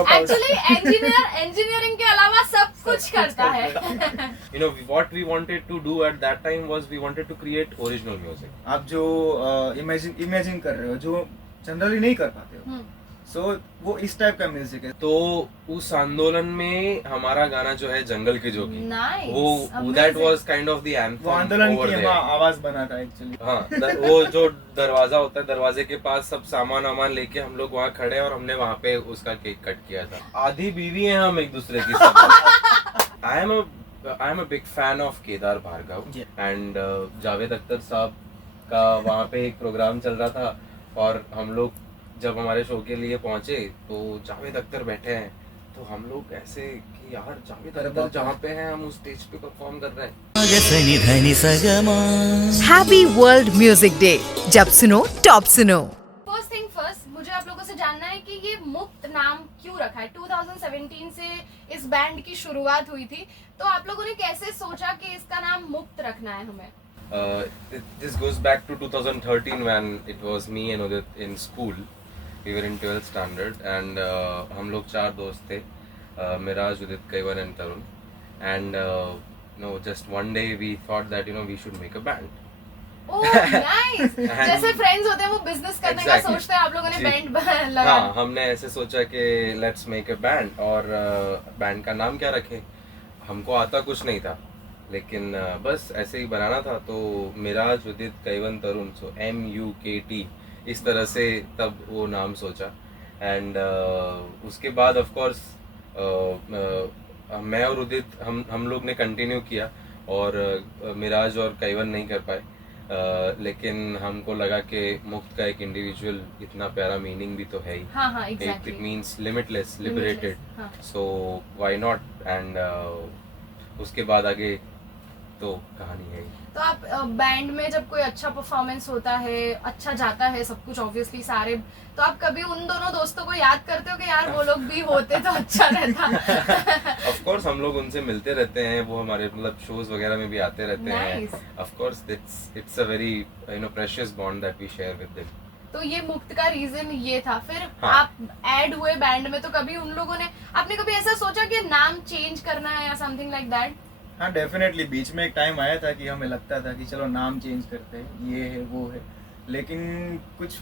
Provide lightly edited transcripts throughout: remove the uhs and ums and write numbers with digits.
Actually engineering के अलावा सब कुछ करता है. You know, what we wanted to do at that time was we wanted to create original music. आप जो इमेजिन कर रहे हो जो जनरली नहीं कर पाते हो, सो वो इस टाइप का म्यूजिक है. तो उस आंदोलन में हमारा गाना जो है जंगल की जोगी, Nice, वो that was kind of the anthem वो आंदोलन over की there. आवाज बना था एक्चुअली. हाँ, वो जो दरवाजा होता है, दरवाजे के पास सब सामान वामान लेके हम लोग वहाँ खड़े और हमने वहाँ पे उसका केक कट किया था. आधी बीवी हैं हम एक दूसरे की सब. I am a big fan of Kedar Bhargava and Javed Akhtar sahab का वहाँ पे एक प्रोग्राम चल रहा था और हम लोग जब हमारे शो के लिए पहुंचे तो जावेद अख्तर बैठे हैं, तो हम लोग ऐसे कि यार जावेद अख्तर जहाँ पे हैं हम उस स्टेज पे परफॉर्म कर रहे हैं. Happy world music day. जब सुनो टॉप सुनो. फर्स्ट थिंग फर्स्ट, मुझे आप लोगों से जानना है कि ये मुक्त नाम क्यों रखा है. 2017 से इस बैंड की शुरुआत हुई थी, तो आप लोगों ने कैसे सोचा कि इसका नाम मुक्त रखना है हमें? This goes back to 2013 when it was me and Udit in school. We were in 12th standard and हम लोग 4 दोस्त थे, Miraj, Udit, Kaivan and Tarun. And just one day we thought that we should make a band. Oh nice. जैसे friends होते हैं वो business करने का Exactly. सोचते हैं, आप लोगों ने जी. बैंड लगा. हाँ, हमने ऐसे सोचा कि लेट्स मेक अ बैंड और बैंड का नाम क्या रखें. हमको आता कुछ नहीं था लेकिन बस ऐसे ही बनाना था. तो मिराज, उदित, कैवन, तरुण, सो MUKT इस तरह से तब वो नाम सोचा. एंड उसके बाद ऑफ कोर्स मैं और उदित हम लोग ने कंटिन्यू किया और मिराज और कैवन नहीं कर पाए. लेकिन हमको लगा कि मुक्त का एक इंडिविजुअल इतना प्यारा मीनिंग भी तो है ही. हाँ हाँ exactly. It means limitless, liberated. हाँ. So why not. एंड उसके बाद आगे तो कहानी है ही. तो आप बैंड में जब कोई अच्छा परफॉर्मेंस होता है, अच्छा जाता है सब कुछ ऑब्वियसली सारे, तो आप कभी उन दोनों दोस्तों को याद करते हो कि यार वो लोग भी होते तो अच्छा रहता? ऑफ कोर्स हम लोग उनसे मिलते रहते हैं, वो हमारे मतलब शोज वगैरह में भी आते रहते Nice. हैं. Of course it's a very precious bond that we share with them. तो ये मुक्त का रीजन ये था. फिर हाँ. आप ऐड हुए बैंड में, तो कभी उन लोगों ने, आपने कभी ऐसा सोचा कि नाम चेंज करना है या समथिंग लाइक दैट? हाँ डेफिनेटली. बीच में एक टाइम आया था कि हमें लगता था कि चलो नाम चेंज करते हैं, ये है वो है, लेकिन कुछ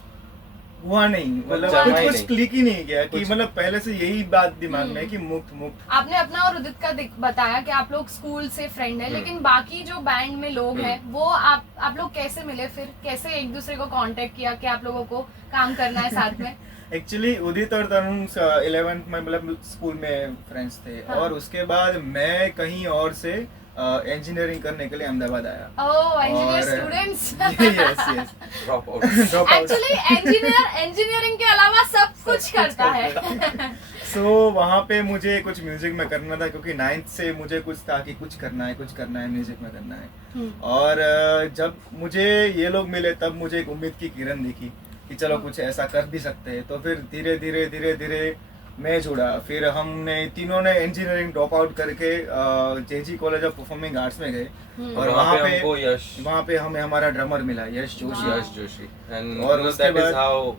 हुआ नहीं. मतलब जमा ही कुछ नहीं. क्लिक ही नहीं किया कि मतलब पहले से यही बात दिमाग में है कि मुक्त मुक्त. आपने अपना और उदित का बताया कि आप लोग स्कूल से फ्रेंड है, लेकिन बाकी जो बैंड में लोग हैं वो आप लोग कैसे मिले, फिर कैसे एक दूसरे को कांटेक्ट किया कि आप लोगों को काम करना है साथ में? एक्चुअली उदित और तरुण 11th में मतलब स्कूल में फ्रेंड्स थे. हाँ. और उसके बाद मैं कहीं और से इंजीनियरिंग करने के लिए अहमदाबाद आया. Oh engineer students. Yes yes. Drop out. Actually engineering के अलावा सब कुछ करता है. सो वहाँ पे मुझे कुछ म्यूजिक में करना था क्योंकि 9th से मुझे कुछ था कि कुछ करना है म्यूजिक में करना है. और जब मुझे ये लोग मिले तब मुझे एक उम्मीद की किरण दिखी कि चलो कुछ ऐसा कर भी सकते हैं. तो फिर धीरे धीरे मैं जुड़ा. फिर हमने तीनों ने इंजीनियरिंग ड्रॉप आउट करके JG college of performing arts में गए. और वहाँ पे हमें हमारा ड्रमर मिला, यश जोशी. एंड और उसके दैट इज बाद हाउ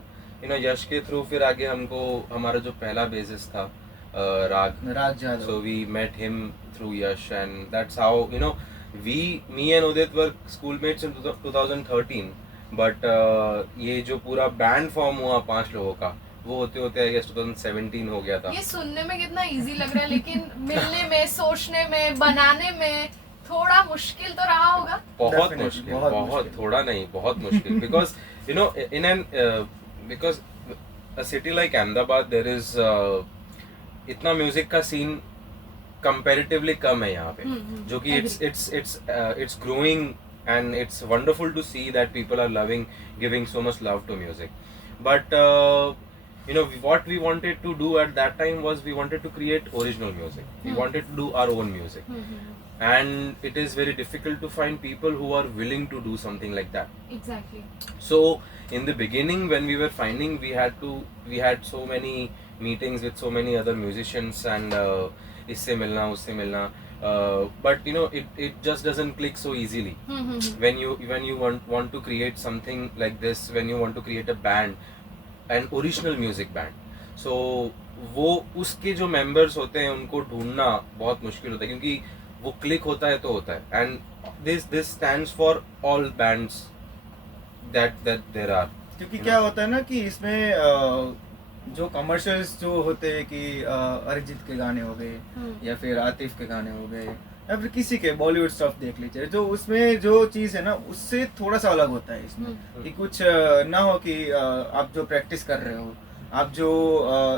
यश के थ्रू फिर आगे हमको हमारा जो पहला बेसिस था राग Jadav. so we met him through Yash and that's how me and Udit were schoolmates in 2013 but ये जो पूरा बैंड फॉर्म हुआ 5 लोगों का वो होते होते आई गेस 2017 हो गया था. ये सुनने में कितना इजी लग रहा है, लेकिन मिलने में, सोचने में, बनाने में थोड़ा मुश्किल तो रहा होगा. बहुत मुश्किल, बहुत थोड़ा नहीं, बहुत मुश्किल. Because because a city like Ahmedabad there is इतना म्यूजिक का सीन कंपैरेटिवली कम है यहाँ पे, जो कि it's growing and it's wonderful to see that people are giving so much love to music. But what we wanted to do at that time was we wanted to create original music. We wanted to do our own music. And it is very difficult to find people who are willing to do something like that. Exactly. So in the beginning when we were finding, we had so many meetings with so many other musicians and isse milna usse milna, but it just doesn't click so easily. When you want to create something like this, when you want to create a band, an original music band, सो वो उसके जो members होते हैं उनको ढूंढना बहुत मुश्किल होता है, क्योंकि वो क्लिक होता है तो होता है। And this stands for all bands that there are. क्योंकि क्या होता है ना कि इसमें जो कमर्शियल्स जो होते हैं कि अरिजीत के गाने हो गए या फिर आतिफ के गाने हो गए या फिर किसी के बॉलीवुड स्टफ देख लीजिए, जो उसमें जो चीज़ है ना उससे थोड़ा सा अलग होता है इसमें, कि कुछ ना हो कि आप जो प्रैक्टिस कर रहे हो, आप जो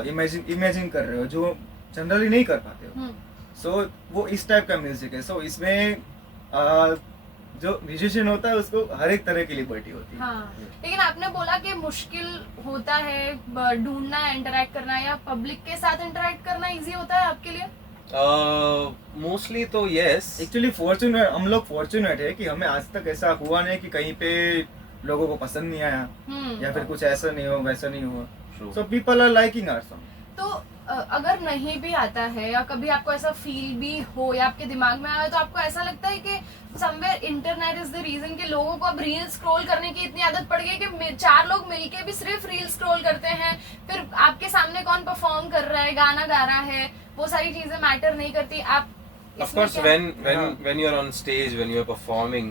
इमेजिन कर रहे हो, जो जनरली नहीं कर पाते हो। सो वो इस टाइप का म्यूजिक है। सो इसमें जो म्यूजिशियन होता है उसको हर एक तरह की लिबर्टी होती है। हाँ, लेकिन आपने बोला कि मुश्किल होता है ढूंढना, इंटरेक्ट करना, या पब्लिक के साथ इंटरेक्ट करना इजी होता है आपके लिए? मोस्टली तो यस। एक्चुअली फॉर्चुनेट, हम लोग फॉर्चुनेट है कि हमें आज तक ऐसा हुआ नहीं कि कहीं पे लोगों को पसंद नहीं आया या फिर कुछ ऐसा नहीं हो वैसा नहीं हुआ। So people are liking our song. तो अगर नहीं भी आता है या कभी आपको ऐसा फील भी हो या आपके दिमाग में आया, तो आपको ऐसा लगता है कि somewhere internet is the reason कि लोगों को अब रील स्क्रॉल करने की इतनी आदत पड़ गई कि 4 लोग मिलके भी सिर्फ रील स्क्रॉल करते हैं, फिर आपके सामने कौन परफॉर्म कर रहा है, गाना गा रहा है, वो सारी चीजें मैटर नहीं करती? आप Of course, when you're on stage, when you're performing,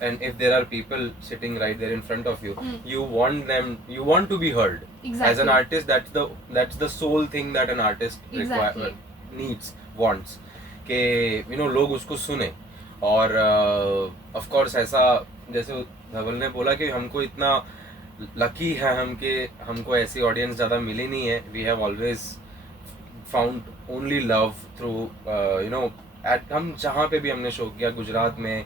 and if there are people sitting right there in front of you, you want to be heard. Exactly. As an artist, that's the sole thing that an artist Exactly. needs, wants, कि लोग उसको सुने। और of course ऐसा जैसे धवल ने बोला कि हमको इतना लकी है हमको ऐसी ऑडियंस ज्यादा मिली नहीं है। We have always found only love through हम जहाँ पे भी हमने शो किया, गुजरात में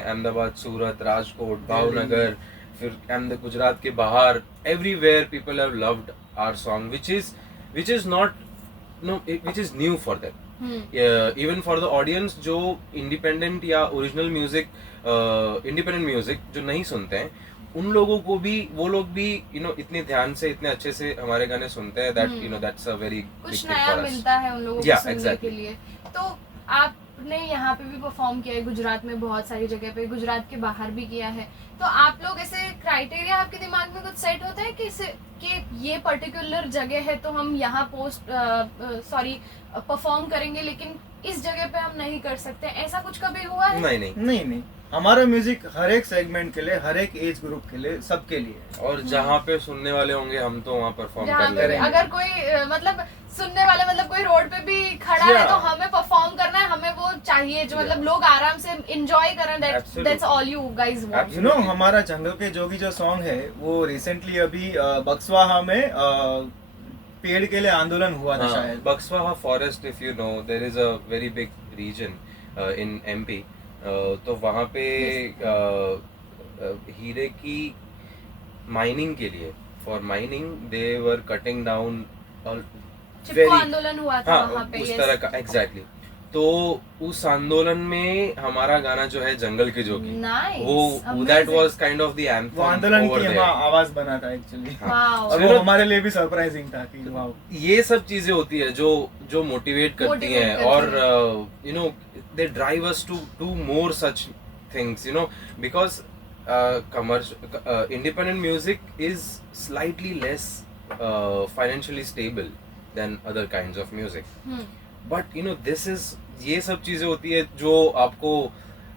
अहमदाबाद, सूरत, राजकोट, भावनगर, फिर गुजरात के बाहर, everywhere people have loved our song, which is new for them. Even for the audience जो इंडिपेंडेंट या ओरिजिनल म्यूजिक, इंडिपेंडेंट म्यूजिक जो नहीं सुनते हैं, उन लोगों को भी, वो लोग भी इतने ध्यान से, इतने अच्छे से हमारे गाने सुनते हैं, that's a very कुछ big thing नया for us. मिलता है उन लोगों को सुनने exactly. के लिए। तो आपने यहाँ पे भी परफॉर्म किया है, गुजरात में बहुत सारी जगह पे, गुजरात के बाहर भी किया है, तो आप लोग ऐसे क्राइटेरिया आपके दिमाग में कुछ सेट होता है कि ये पर्टिकुलर जगह है तो हम यहाँ परफॉर्म करेंगे, लेकिन इस जगह पे हम नहीं कर सकते, ऐसा कुछ कभी हुआ है? नहीं, हमारा म्यूजिक हर एक सेगमेंट के लिए, हर एक एज ग्रुप के लिए, सबके लिए है। और जहाँ पे सुनने वाले होंगे हम तो वहाँ परफॉर्म जहाँ कर पे लेंगे। अगर कोई मतलब सुनने वाले, मतलब कोई रोड पे भी खड़ा है तो हमें परफॉर्म करना है, हमें वो चाहिए जो मतलब लोग आराम से एंजॉय करें। That's all you guys want. हमारा जंगल के जोगी जो सॉन्ग है वो रिसेंटली अभी बक्सवाहा में पेड़ के लिए आंदोलन हुआ था शायद। Buxwaha forest, if you know, there is a very big region in MP. तो वहाँ पे हीरे की माइनिंग के लिए, for mining they were cutting down, Chipko आंदोलन हुआ था वहाँ पे, उस तरह का एग्जैक्टली। तो उस आंदोलन में हमारा गाना जो है जंगल के जोगी, वो that was kind of the anthem. वो आंदोलन की आवाज बना था एक्चुअली। और वो हमारे लिए भी सरप्राइजिंग था कि वाओ, ये सब चीजें होती है जो मोटिवेट करती हैं, और they drive us to do more such things, because independent music is slightly less financially stable than other kinds of music. But ये सब चीजें होती है जो आपको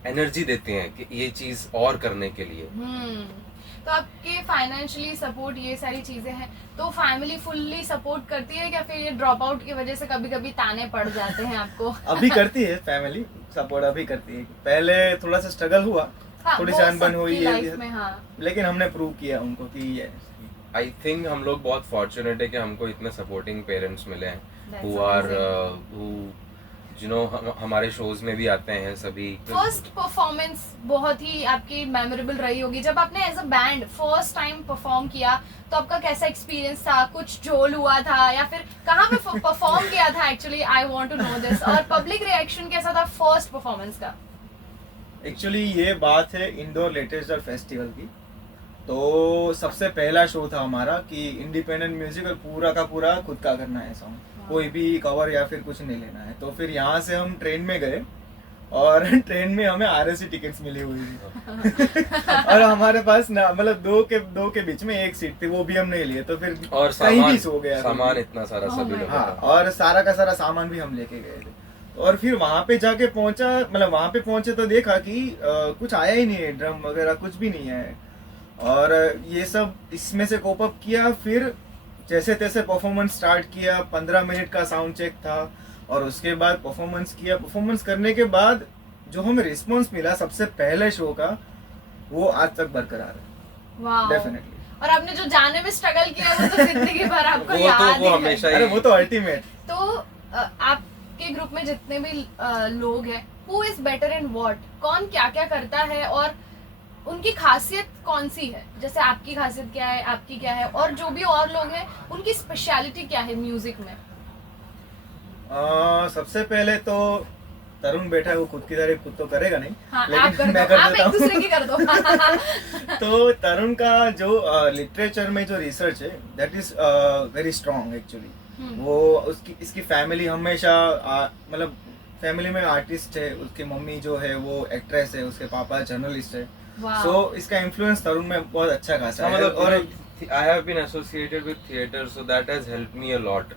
एनर्जी देते हैं कि ये चीज और करने के लिए। तो आपके फाइनेंशियली सपोर्ट, ये सारी चीजें हैं, तो फैमिली फुल्ली सपोर्ट करती है या फिर ये ड्रॉप आउट की वजह से कभी कभी ताने पड़ जाते हैं आपको? अभी करती है फैमिली सपोर्ट, अभी करती है। पहले थोड़ा सा स्ट्रगल हुआ, थोड़ी सी अनबन हुई है, लेकिन हमने प्रूव किया उनको कि आई थिंक हम लोग बहुत फॉर्चुनेट है कि हमको इतने सपोर्टिंग पेरेंट्स मिले हैं, हमारे शोज में भी आते हैं सभी। फर्स्ट परफॉर्मेंस बहुत ही आपकी मेमोरेबल रही होगी, जब आपने as a band first time perform किया, तो आपका कैसा एक्सपीरियंस था? कुछ झोल हुआ था या फिर कहाँ पे परफॉर्म किया था? Actually I want to know this. और पब्लिक रिएक्शन कैसा था फर्स्ट परफॉर्मेंस का? एक्चुअली ये बात है इंदौर लिटरेचर फेस्टिवल की। तो सबसे पहला शो था हमारा कि इंडिपेंडेंट म्यूजिक और पूरा का पूरा खुद का करना है सॉन्ग, कोई भी कवर या फिर कुछ नहीं लेना है। तो फिर यहाँ से हम ट्रेन में गए और ट्रेन में हमें RSC टिकट्स मिली हुई थी और हमारे पास ना मतलब दो के बीच में एक सीट थी, वो भी हम नहीं लिए, तो फिर और कहीं भी सो गया सामान इतना सारा Oh सभी my लोगों हाँ, का। और सारा का सारा सामान भी हम लेके गए थे। और फिर वहां पे जाके पहुंचा, मतलब वहां पे पहुंचे तो देखा कि कुछ आया ही नहीं है, ड्रम वगैरह कुछ भी नहीं है। और ये सब इसमें से कोप अप किया, फिर जैसे तैसे परफॉर्मेंस स्टार्ट किया। 15 मिनट का साउंड चेक था और उसके बाद परफॉर्मेंस किया। परफॉर्मेंस करने के बाद जो हमें रिस्पॉन्स मिला सबसे पहले शो का, वो आज तक बरकरार है वाह। डेफिनेटली। और आपने जो जाने में स्ट्रगल किया वो तो जिंदगी भर आपको वो याद तो वो ही है। हमेशा अरे ही वो तो अल्टीमेट। तो आपके ग्रुप में जितने भी लोग हैं, who is better in what, कौन क्या क्या करता है और उनकी खासियत कौन सी है? जैसे आपकी खासियत क्या है, आपकी क्या है, और जो भी और लोग हैं उनकी स्पेशलिटी क्या है म्यूजिक में? सबसे पहले तो तरुण बैठा है, वो खुद की तारीफ खुद तो करेगा नहीं, हाँ, लेकिन आप कर मैं दो, कर आप देता एक हूँ। दूसरे की कर दो। तो तरुण का जो लिटरेचर में जो रिसर्च है that is very strong actually. वो उसकी इसकी फैमिली हमेशा मतलब फैमिली में आर्टिस्ट है, उसकी मम्मी जो है वो एक्ट्रेस है, उसके पापा जर्नलिस्ट है। वाह। सो इसका इन्फ्लुएंस तरुण में बहुत अच्छा खासा है। मतलब और I have been associated with theatre, so that has helped me a lot.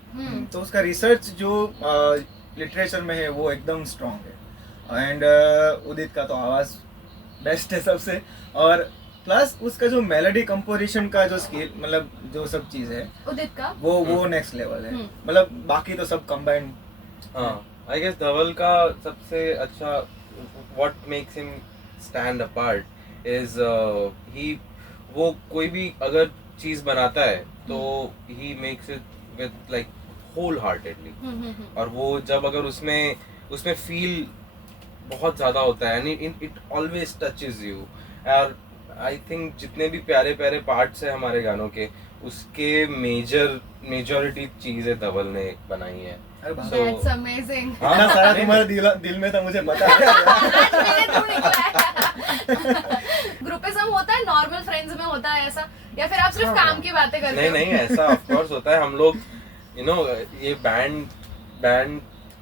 तो उसका रिसर्च जो लिटरेचर में है वो एकदम स्ट्रॉन्ग है। एंड उदित का तो आवाज बेस्ट है सबसे, और प्लस उसका जो मेलोडी कंपोजिशन का जो स्किल, मतलब जो सब चीज है उदित का वो नेक्स्ट लेवल है। मतलब बाकी तो सब कंबाइंड। हाँ, I guess धवल का सबसे अच्छा what makes him stand apart is वो कोई भी अगर चीज बनाता है तो he makes it with like wholeheartedly, और वो जब अगर उसमें फील बहुत ज्यादा होता है and it always touches you. और आई थिंक जितने भी प्यारे प्यारे पार्ट्स है हमारे गानों के, उसके मेजॉरिटी चीजें धवल ने बनाई है। अरे बाप So- रे। That's amazing. इतना सारा तुम्हारे दिल में था, मुझे पता है। आज मेरे थ्रू निकला है। ग्रुपिज्म होता है, नॉर्मल फ्रेंड्स में होता है ऐसा, या फिर आप सिर्फ हाँ। काम की बातें करते नहीं हो? नहीं, ऐसा ऑफ कोर्स होता है। हम लोग ये बैंड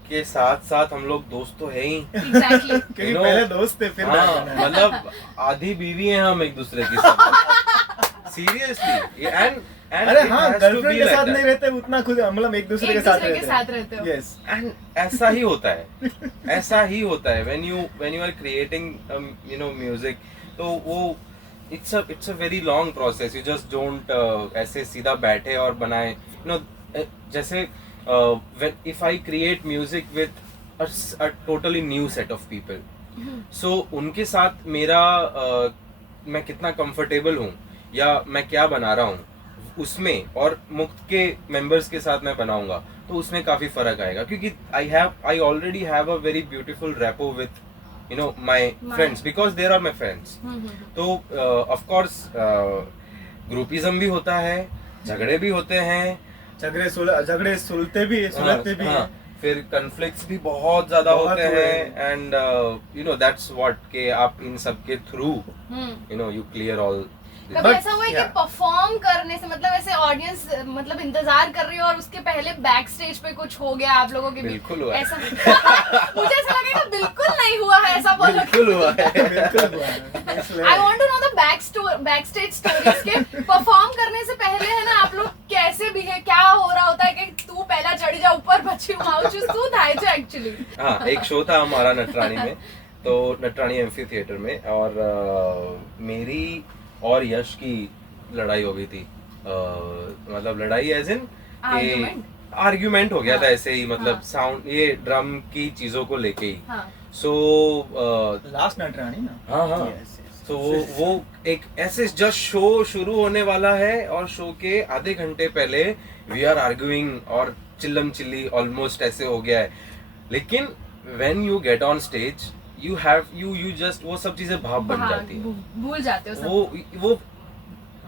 के साथ साथ हम लोग दोस्त तो है ही। Exactly. क्योंकि पहले दोस्त थे, फिर हाँ, band बना। मतलब आधी बीवी हैं हम एक दूसरे की। सीरियसली। अरे हाँ, गर्लफ्रेंड के साथ नहीं रहते उतना खुद, मतलब एक दूसरे के साथ रहते हो। यस। एंड ऐसा ही होता है, ऐसा ही होता है when you are creating music. तो वो it's a very long process. You just don't ऐसे सीधा बैठे और बनाए। जैसे if I create music with a totally new set of people, so उनके साथ मेरा मैं कितना कंफर्टेबल हूँ या मैं क्या बना रहा हूँ उसमें, और मुक्त के मेंबर्स के साथ मैं बनाऊंगा तो उसमें काफी फर्क आएगा। क्योंकि I already have a very beautiful rapport with my friends, because there are my friends. तो ऑफ कोर्स ग्रुपिज्म भी होता है, झगड़े भी होते हैं, झगड़े सुलते भी सुलगते भी हाँ, फिर कॉन्फ्लिक्ट्स भी बहुत ज्यादा बहुत होते हुए। हैं। एंड दैट्स व्हाट के आप इन सब के थ्रू यू क्लियर ऑल। कभी But, ऐसा हुआ है कि yeah. परफॉर्म करने से मतलब ऐसे ऑडियंस मतलब इंतजार कर रही है और उसके पहले बैक स्टेज पे कुछ हो गया आप लोगों के बीच? बिल्कुल हुआ है। ऐसा मुझे ऐसा लगेगा बिल्कुल नहीं हुआ है, ऐसा बोलो। बिल्कुल हुआ है। बिल्कुल हुआ है। इसलिए- I want to know the back stage stories के। परफॉर्म करने से पहले है ना आप लोग कैसे भी है, क्या हो रहा होता है कि तू पहला चढ़ जा ऊपर बची શું થાય છે एक्चुअली? हाँ, एक शो था हमारा नटरानी में, तो नटरानी एम्फी थिएटर में, और मेरी और यश की लड़ाई हो गई थी। मतलब लड़ाई एज इन Argument? आर्ग्यूमेंट हो गया था हाँ, ऐसे ही, मतलब हाँ। साउंड ये ड्रम की चीजों को लेके ही। हाँ। सो लास्ट नटरानी ना। हाँ हाँ, Yes, yes. तो वो एक ऐसे जस्ट शो शुरू होने वाला है और शो के आधे घंटे पहले वी आर आर्ग्यूइंग और चिल्लम चिल्ली ऑलमोस्ट ऐसे हो गया है। लेकिन when you get on stage you have you just वो सब चीजें भाव बन जाती है। भूल जाते हो सब।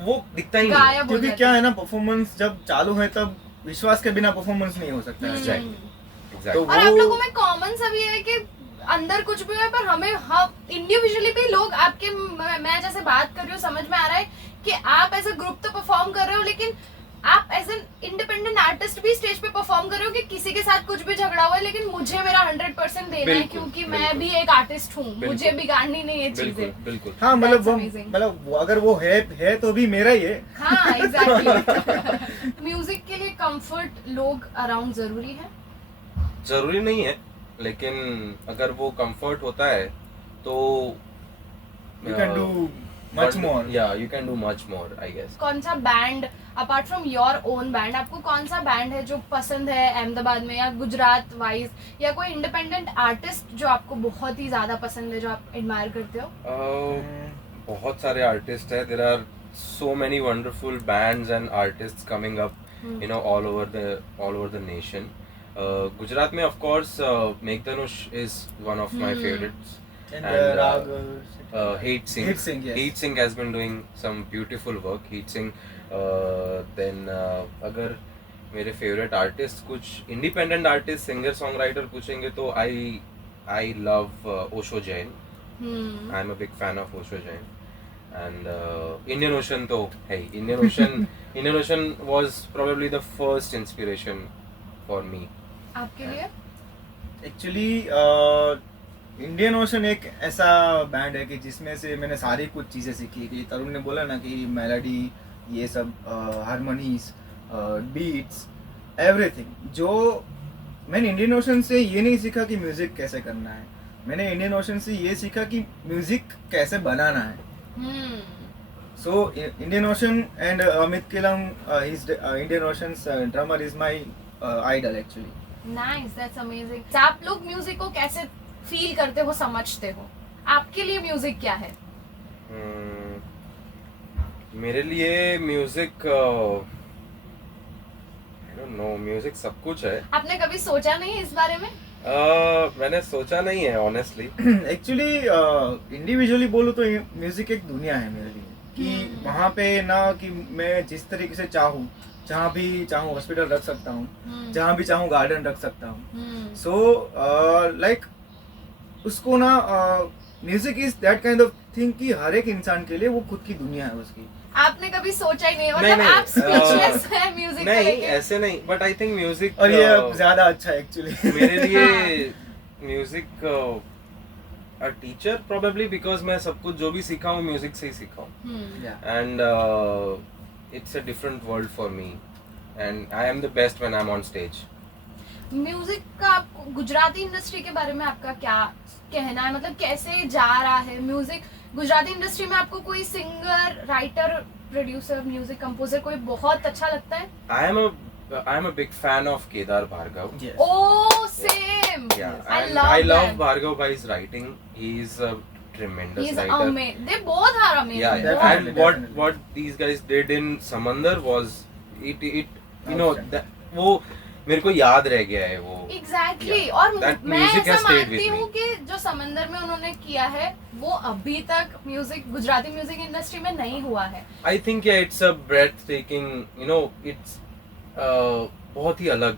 वो दिखता ही नहीं। गायब हो क्योंकि जाते क्या हो। है ना, परफॉर्मेंस जब चालू है तब विश्वास के बिना परफॉर्मेंस नहीं हो सकता है। Exactly. तो और आप वो लोगों में कॉमन सा भी है कि अंदर कुछ भी है पर हमें इंडिविजुअली भी लोग आपके मैं जैसे बात कर रही हूँ समझ में आ रहा है कि आप ऐसे ग्रुप तो परफॉर्म कर रहे हो लेकिन आप एज एन इंडिपेंडेंट आर्टिस्ट भी स्टेज पे परफॉर्म कर रहे हो कि किसी के साथ कुछ भी झगड़ा हुआ है लेकिन मुझे मेरा 100% देना है बिल्कुल, क्योंकि मैं बिल्कुल। भी एक आर्टिस्ट हूँ, बिल्कुल। मुझे बिगाड़नी नहीं है बिल्कुल चीजें। बिल्कुल हाँ मतलब That's वो amazing. मतलब अगर वो है तो भी मेरा ही है। हाँ एग्जैक्टली। म्यूजिक के लिए कंफर्ट लोग अराउंड जरूरी है। जरूरी नहीं है, लेकिन अगर वो कंफर्ट होता है तो You can do much more. या you can do much more I guess. कौन सा band apart from your own band, आपको कौन सा बैंड है जो पसंद है अहमदाबाद में या गुजरात वाइज, या कोई इंडिपेंडेंट आर्टिस्ट जो आपको बहुत ही ज्यादा पसंद है, जो आप एडमायर करते हो? बहुत सारे आर्टिस्ट है, there are so many wonderful bands and artists coming up you know all over the nation. Gujarat mein of course Meghdhanush is one of my favorites, And And, Rag, Hate Singh. Hate Singh, yes. Hate Singh has been doing some beautiful work. Hate Singh. Then अगर मेरे favourite artist कुछ independent artist singer song writer पूछेंगे तो I love Osho Jain. I am a big fan of Osho Jain. And Indian Ocean तो है ही. Indian Ocean was probably the first inspiration for me. आपके लिए? Actually Indian ocean एक ऐसा बैंड है कि जिसमें से मैंने सारी कुछ चीज़ें सीखी. कि तरुण ने बोला ना कि मेलोडी, ये सब हारमोनीज, बीट्स, एवरीथिंग. जो मैंने इंडियन ओशन से ये नहीं सीखा कि म्यूज़िक कैसे करना है, मैंने इंडियन ओशन से ये सीखा कि म्यूज़िक कैसे बनाना है. So Indian Ocean and Amit Kilam, his Indian Ocean's drummer is my idol actually. Nice, that's amazing. आप लोग म्यूजिक को कैसे फील करते हो, समझते हो? आपके लिए म्यूजिक क्या है? मेरे लिए music I don't know, music सब कुछ है. आपने कभी सोचा नहीं इस बारे में? मैंने सोचा नहीं है ऑनेस्टली. एक्चुअली इंडिविजुअली बोलूँ तो म्यूजिक एक दुनिया है मेरे लिए. कि वहाँ पे ना कि मैं जिस तरीके से चाहूँ, जहाँ भी चाहूँ हॉस्पिटल रख सकता हूँ, जहाँ भी चाहूँ गार्डन रख सकता हूँ. सो लाइक उसको ना music is that kind of thing कि हर एक इंसान के लिए वो खुद की दुनिया है उसकी. आपने कभी सोचा ही नहीं, नहीं, मतलब नहीं, आप स्पीचलेस है म्यूजिक को नहीं लेके? ऐसे नहीं, बट आई थिंक म्यूजिक और ये ज्यादा अच्छा है एक्चुअली. मेरे लिए music a teacher probably, because मैं सब कुछ जो भी सीखा हूँ म्यूजिक से ही सीखा हूँ. And it's a different world for me and I am the best when I am on stage. Music का आपको गुजराती इंडस्ट्री के बारे में आपका क्या कहना है, मतलब कैसे जा रहा है म्यूजिक गुजराती इंडस्ट्री में? आपको कोई singer, writer, producer, music composer कोई बहुत अच्छा लगता है? I am a big fan of Kedar Bhargav. Yes. Oh, same. Yeah, I and love I love that. Bhargav by his writing. He is a tremendous He's writer. amazing. They both are amazing. Yeah, yeah. Definitely, And what definitely. what these guys did in Samandar was it you know Outstanding. that वो मेरे को याद रह गया है वो. Exactly. Yeah. और That मैं music ऐसा has stayed मानती with हूँ me. कि जो समंदर में उन्होंने किया है वो अभी तक म्यूजिक, गुजराती म्यूजिक इंडस्ट्री में नहीं हुआ है. I think yeah, it's a breathtaking. You know, it's बहुत ही अलग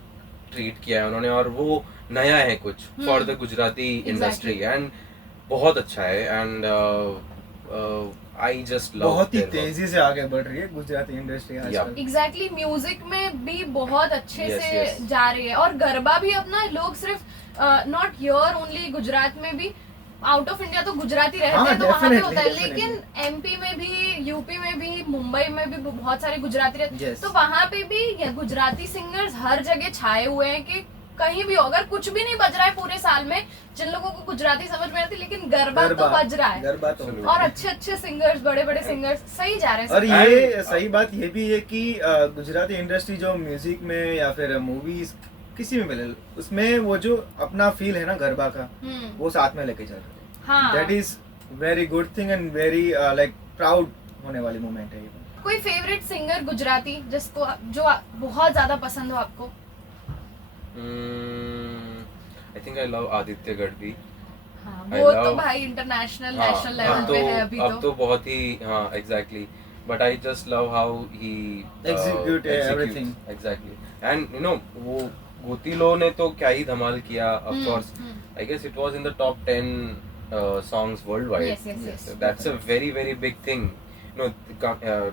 ट्रीट किया है उन्होंने और वो नया है कुछ for the Gujarati industry and बहुत अच्छा है. And I just love. बहुत ही तेजी से आगे बढ़ रही है गुजराती इंडस्ट्री आजकल. एग्जैक्टली म्यूजिक में भी बहुत अच्छे Yes, से yes. जा रही है. और गरबा भी अपना लोग सिर्फ नॉट हियर ओनली गुजरात में भी, आउट ऑफ इंडिया तो गुजराती रहते हाँ, हैं तो वहाँ पे definitely, होता है, definitely. लेकिन एमपी में भी, यूपी में भी, मुंबई में भी बहुत सारे गुजराती रहते हैं. Yes. तो वहाँ पे भी ये गुजराती सिंगर्स हर जगह छाए हुए हैं कि कहीं भी हो, अगर कुछ भी नहीं बज रहा है पूरे साल में, जिन लोगों को गुजराती समझ में आती, लेकिन गरबा तो बज रहा है. गरबा तो Absolutely. और अच्छे अच्छे सिंगर्स, बड़े बड़े सिंगर्स सही जा रहे हैं. और ये सही बात ये भी है कि गुजराती इंडस्ट्री जो म्यूजिक में या फिर मूवीज किसी में मिले, उसमें वो जो अपना फील है ना गरबा का, वो साथ में लेके चल रहे हैं. हाँ. That is very good thing and very like proud होने वाली मोमेंट है ये. कोई फेवरेट सिंगर गुजराती जिसको जो बहुत ज्यादा पसंद हो आपको? I think I love Aditya Gadvi. हाँ, I वो तो love- भाई इंटरनेशनल, हाँ, नेशनल लेवल अब पे है अभी अब तो. तो बहुत ही हाँ exactly. But I just love how he Execute everything. Exactly. And you know वो गोतीलो ने तो क्या ही धमाल किया. Of course, I guess it was in the top 10 songs worldwide. Yes, yes, yes. So that's a very very big thing no,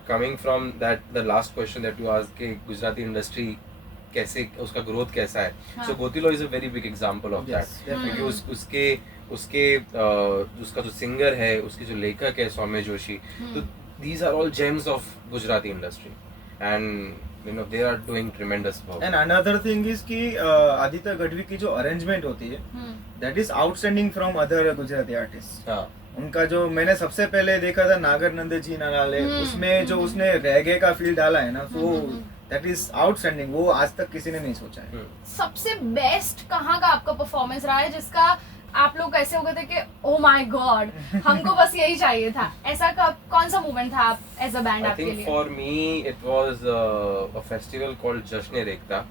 coming from that, the last question that you asked कि Gujarati industry कैसे, उसका growth कैसा है, हाँ. so गोतिलो is a very big example of Yes, that, definitely. क्योंकि उसके उसका जो सिंगर है, उसके जो लेखक है सौम्य जोशी, तो these are all gems of Gujarati industry, and you know they are doing tremendous work. And another thing is कि आदित्य गढ़वी की जो अरेंजमेंट होती है that is outstanding from other Gujarati artists. हाँ, उनका जो मैंने सबसे पहले देखा था नागर नंद जी नाले, उसमें जो उसने रेगे का फील डाला है ना, तो दैट इज आउटस्टैंडिंग. वो आज तक किसी ने नहीं सोचा है. सबसे बेस्ट कहाँ का आपका परफॉर्मेंस रहा है जिसका आप लोग ऐसे हो गए थे कि ओ माय गॉड, हमको बस यही चाहिए था? ऐसा कौन सा मोमेंट था आप एज अ बैंड I आपके think लिए? for me it was a festival called Jashn-e-Ekta,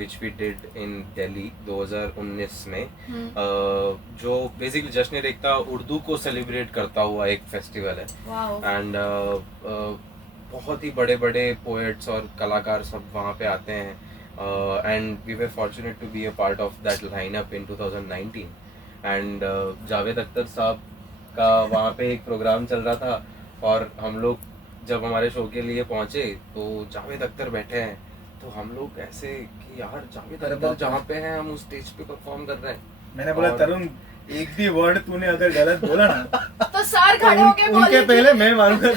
which we did in Delhi 2019 में, जो बेसिकली जश्न-ए-एकता उर्दू को सेलिब्रेट करता हुआ एक फेस्टिवल है. वाओ. एंड बहुत ही बड़े बड़े पोएट्स और कलाकार सब वहाँ पे आते हैं, and we were fortunate to be a part of that lineup in 2019. And Javed Akhtar sahab का वहाँ पे एक प्रोग्राम चल रहा था, और हम लोग जब हमारे शो के लिए पहुँचे तो जावेद अख्तर बैठे हैं, तो हम लोग ऐसे कि यार जावेद अख्तर जहाँ पे हैं, हम उस स्टेज पे परफॉर्म कर रहे हैं. मैंने बोला और- तरुण, एक भी वर्ड तूने अगर गलत बोला ना तो सर तो खड़े होके उनके बोले पहले मैं मारूंगा.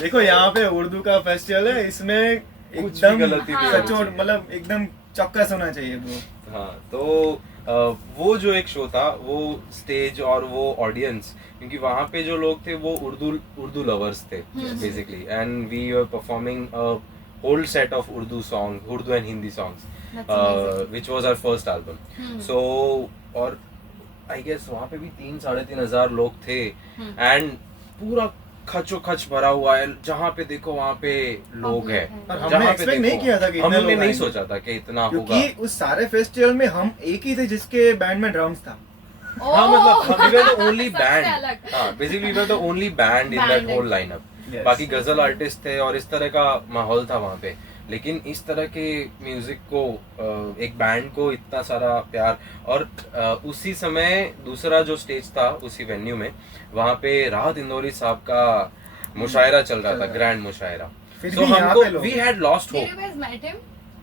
देखो यहाँ पे उर्दू का फेस्टिवल है, इसमें कुछ भी एकदम गलती नहीं होनी सचोट, चाहिए. मतलब एकदम चौकस होना चाहिए वो. हाँ, तो वो जो एक शो था, वो स्टेज और वो ऑडियंस, क्योंकि वहाँ पे जो लोग थे वो उर्दू लवर्स थे basically, and we were performing whole set of Urdu song, Urdu and Hindi songs, That's amazing. Which was our first album. So और आई गेस वहाँ पे भी 3-3.5 लोग थे, एंड पूरा खचोखच भरा हुआ है, जहाँ पे देखो वहाँ पे लोग हैं. और हमने जहाँ पे expect नहीं देखो, किया था कि इतने हमने लोग नहीं आएंगे. सोचा था कि इतना होगा. क्योंकि उस सारे फेस्टिवल में हम एक ही थे जिसके बैंड में ड्रम्स था. हाँ, मतलब we were the only सबसे band. अलग. हाँ, basically we were the only band in that Band. whole lineup. Yes. बाकी गजल आर्टिस्ट थे और इस तरह का माहौल था वहाँ पे, लेकिन इस तरह के म्यूजिक को, एक बैंड को इतना सारा प्यार, और उसी समय दूसरा जो स्टेज था उसी वेन्यू में, वहाँ पे राहत इंदौरी साहब का मुशायरा चल रहा था, ग्रैंड मुशायरा. फिर So भी यहाँ हमको पे लोग we had lost Did hope. you guys met him?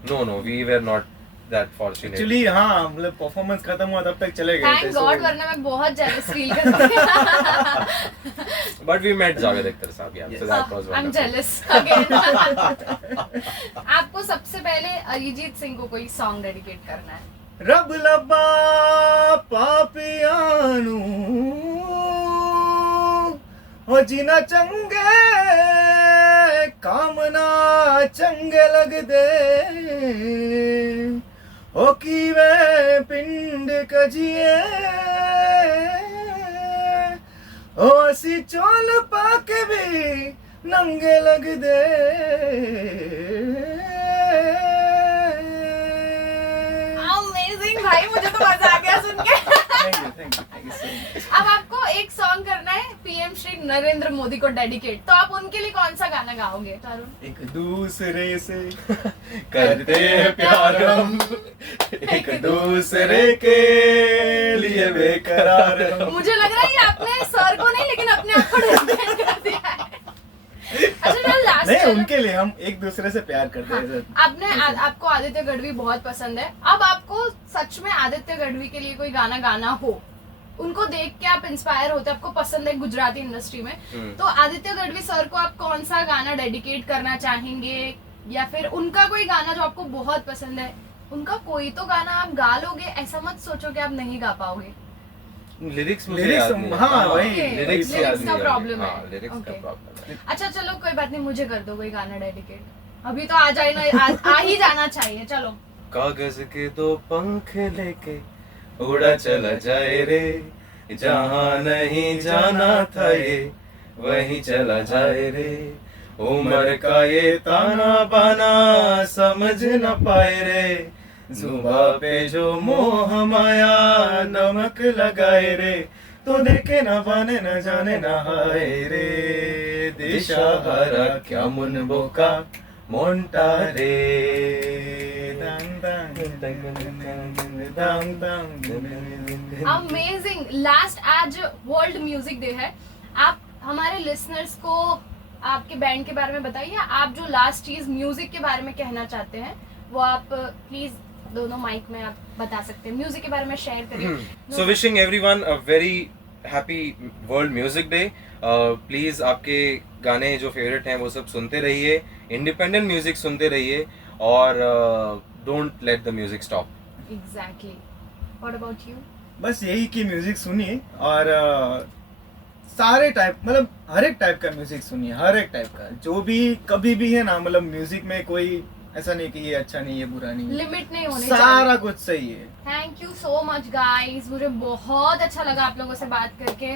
No, we were not that fortunate. Actually हाँ, मतलब परफॉर्मेंस खत्म हुआ तब तक चले गए थे. Thank so- God, वरना मैं बहुत jealous feel करती हूँ. But we met Javed Akhtar साहब, yeah. Yes. So that was I'm wonderful. jealous again. आपको सबसे पहले अरिजीत सिंह को कोई सॉन्ग डेडिकेट करना है? रब लब्बा पापियानू हो जिना चंगे कामना चंगे लग दे हो कीवे पिंड कजिए हो असी चोल पाके भी नंगे लग दे. Amazing भाई, मुझे तो मजा आ गया सुन के. Thank you so much. अब आपको एक सॉन्ग करना है पीएम श्री नरेंद्र मोदी को डेडिकेट, तो आप उनके लिए कौन सा गाना गाओगे तरुण? एक दूसरे से करते हैं प्यार हम, एक दूसरे के लिए बेकरार हम. मुझे लग रहा है ये आपने सर को नहीं लेकिन अपने आप को डेडिकेट कर दिया है. अच्छा चलो लास्ट. नहीं, उनके लिए हम एक दूसरे से प्यार करते हैं. आपको आदित्य गढ़वी बहुत पसंद है. अब आपको सच में आदित्य गढ़वी के लिए कोई गाना गाना हो, उनको देख के आप इंस्पायर होते, आपको पसंद है गुजराती इंडस्ट्री में, तो आदित्य गढ़वी सर को आप कौन सा गाना डेडिकेट करना चाहेंगे, या फिर उनका कोई गाना जो आपको बहुत पसंद है, उनका कोई तो गाना आप गा लोगे, ऐसा मत सोचो कि आप नहीं गा पाओगे. लिरिक्स मुझे Lyrics, याद नहीं है. हाँ, वही. Okay, लिरिक्स lyrics याद का नहीं है. problem है. हाँ, लिरिक्स का Okay. प्रॉब्लम है. अच्छा चलो कोई बात नहीं, मुझे कर दो कोई गाना डेडिकेट. अभी तो आ जाए ना, आ ही जाना चाहिए. चलो. कागज के 2 पंख लेके उड़ा चला जाए रे, जहाँ नहीं जाना था ये वहीं चला जाए रे, उम्र का ये ताना बाना समझ न पाए रे, जुबा पे जो मोह माया नमक लगाए रे, तो देखे न बाने न जाने न हाय रे, दिशाहारा क्या मुनबो का मोंटा रे. अमेजिंग. लास्ट आज वर्ल्ड म्यूजिक डे है. आप हमारे लिसनर्स को आपके बैंड के बारे में बताइए। आप जो लास्ट चीज म्यूजिक के बारे में कहना चाहते हैं वो आप प्लीज दोनों माइक में आप बता सकते हैं, म्यूजिक के बारे में शेयर करिए। So wishing everyone a very happy World Music Day. Please आपके गाने जो फेवरेट हैं वो सब सुनते रहिए, इंडिपेंडेंट म्यूजिक सुनते रहिए और don't let the music stop. Exactly. What about you? बस यही कि म्यूजिक सुनिए और सारे टाइप, मतलब हर एक टाइप का म्यूजिक सुनिए, हर एक टाइप का जो भी कभी भी है ना, मतलब म्यूजिक में कोई ऐसा नहीं कि ये अच्छा नहीं है, बुरा नहीं है, लिमिट नहीं होनी सारा चाहिए। कुछ सही है। Thank you so much guys, मुझे बहुत अच्छा लगा आप लोगों से बात करके।